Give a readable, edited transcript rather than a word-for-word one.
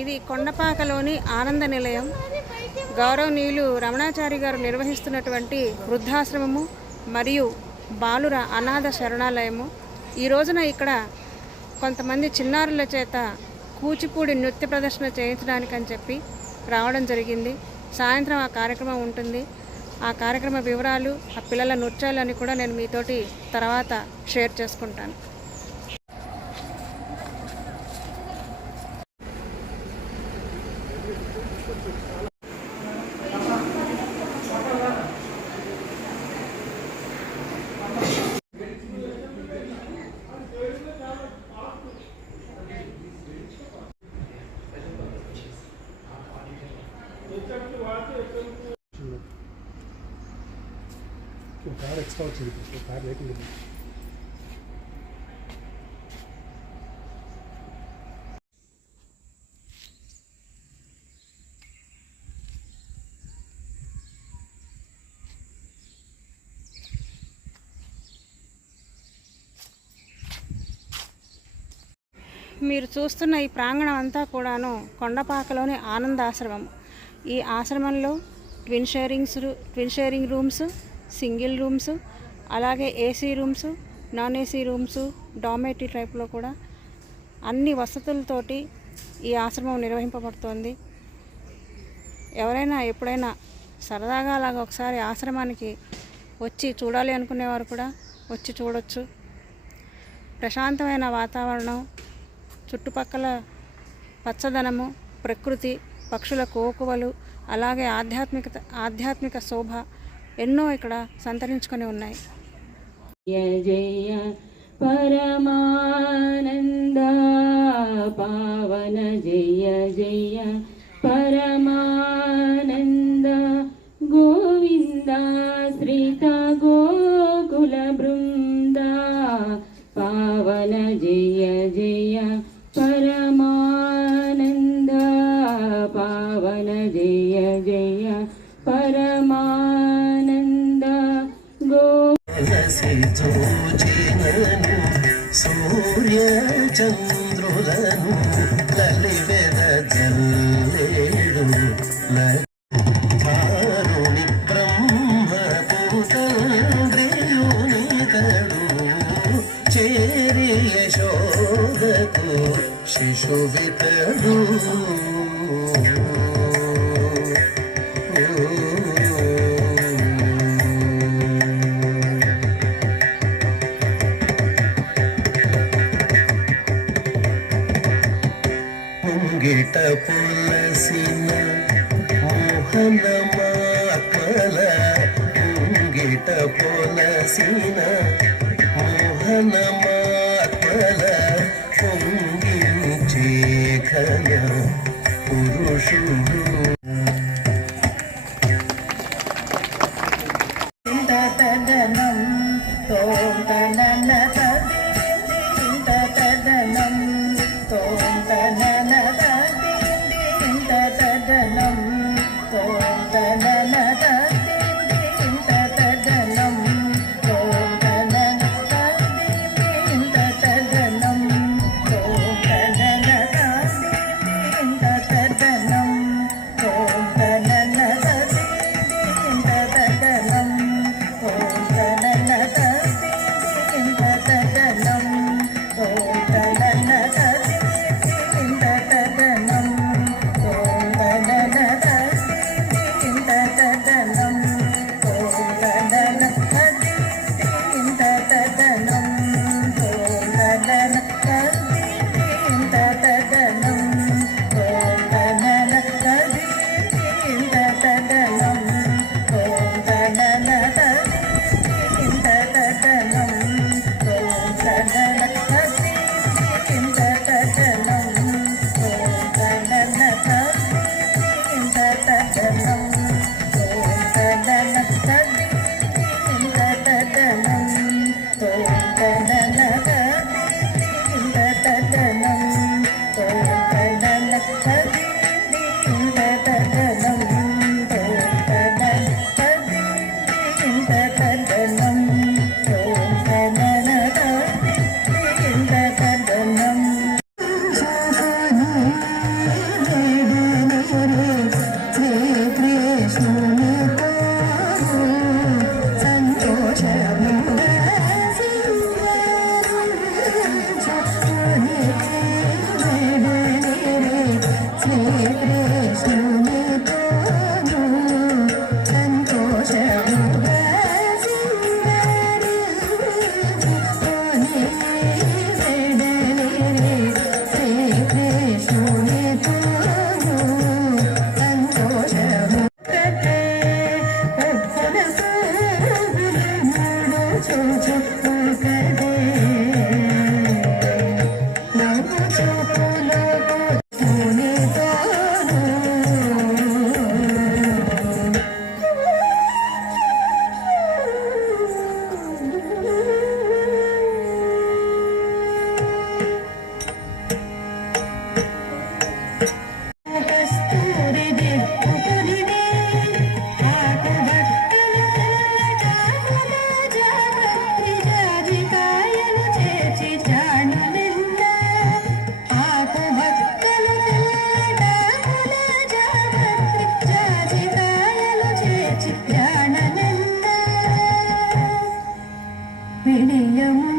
ఇది కొండపాకలోని ఆనంద నిలయం. గౌరవనీయులు రమణాచారి గారు నిర్వహిస్తున్నటువంటి వృద్ధాశ్రమము మరియు బాలుర అనాథ శరణాలయము. ఈ రోజున ఇక్కడ కొంతమంది చిన్నారుల చేత కూచిపూడి నృత్య ప్రదర్శన చేయించడానికని చెప్పి రావడం జరిగింది. సాయంత్రం ఆ కార్యక్రమం ఉంటుంది. ఆ కార్యక్రమ వివరాలు, ఆ పిల్లల నృత్యాలని కూడా నేను మీతోటి తర్వాత షేర్ చేసుకుంటాను. మీరు చూస్తున్న ఈ ప్రాంగణం అంతా కూడాను కొండపాకలోని ఆనందాశ్రమం. ఈ ఆశ్రమంలో twin sharing rooms, single rooms, అలాగే AC rooms, non AC rooms, dormitory టైప్లో కూడా అన్ని వసతులతోటి ఈ ఆశ్రమం నిర్వహింపబడుతోంది. ఎవరైనా ఎప్పుడైనా సరదాగా అలాగ ఒకసారి ఆశ్రమానికి వచ్చి చూడాలి అనుకునేవారు కూడా వచ్చి చూడొచ్చు. ప్రశాంతమైన వాతావరణం, చుట్టుపక్కల పచ్చదనము, ప్రకృతి, పక్షుల కోకువలు, అలాగే ఆధ్యాత్మిక శోభ ఎన్నో ఇక్కడ సంతరించుకొని ఉన్నాయి. జయ జయ పరమానంద పావన జయ జయ పరమానంద గోవింద శ్రీత గోకుల బృంద పావన జయ జయ పరమానంద పావన జయ జయ పరమానంద గో సూర్య చంద్రులను లలివెద జల్లేడు మారుని బ్రహ్మపుత్రునితడు చేరి యశోదకు శిశువితడు గిట పులసిన మోహనమాత్మల గిట పులసిన మోహనమాత్మల పొంగించే ఘన పురుషుడు విడియము